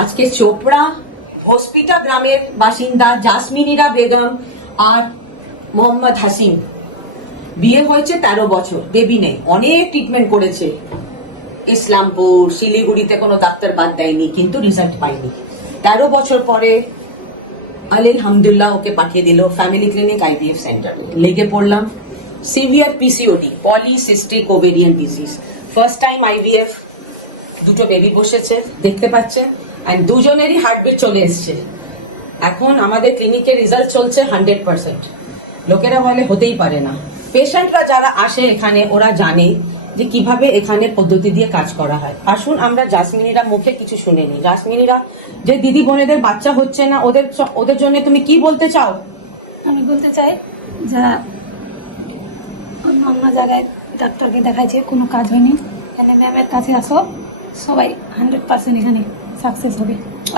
আজকে চোপড়া হসপিটা গ্রামের বাসিন্দা জাসমিনীরা বেগম আর মোহাম্মদ হাসিম। বিয়ে হয়েছে তেরো বছর বেবি নেই, অনেক ট্রিটমেন্ট করেছে। ইসলামপুর, শিলিগুড়িতে কোনো ডাক্তার বাদ দেয়নি, কিন্তু রিজাল্ট পাইনি তেরো বছর পরে আলহামদুলিল্লাহ ওকে পাঠিয়ে দিল ফ্যামিলি ক্লিনিক আইভিএফ সেন্টার লেগে পড়লাম। Severe PCOD polycystic ovarian disease first time IVF দুটো বেবি বসেছে, দেখতে পাচ্ছেন অ্যান্ড দুজনেরই হার্টবিট চলে এসছে। এখন আমাদের ক্লিনিকের রেজাল্ট চলছে হান্ড্রেড পার্সেন্ট লোকেরা বলে হতেই পারে না। পেশেন্টরা যারা আসে এখানে, ওরা জানে যে কীভাবে এখানে পদ্ধতি দিয়ে কাজ করা হয়। আসুন, আমরা জাসমিনীরা মুখে কিছু শুনেনি জাসমিনীরা, যে দিদি বোনেদের বাচ্চা হচ্ছে না, ওদের ওদের জন্য তুমি কি বলতে চাও? আমি বলতে চাই, যা অন্য অন্য জায়গায় ডাক্তারকে দেখাইছে, কোনো কাজ হয়নি। এখানে ম্যামের কাছে আসো, সবাই হান্ড্রেড পার্সেন্ট এখানে সাকসেস হবে।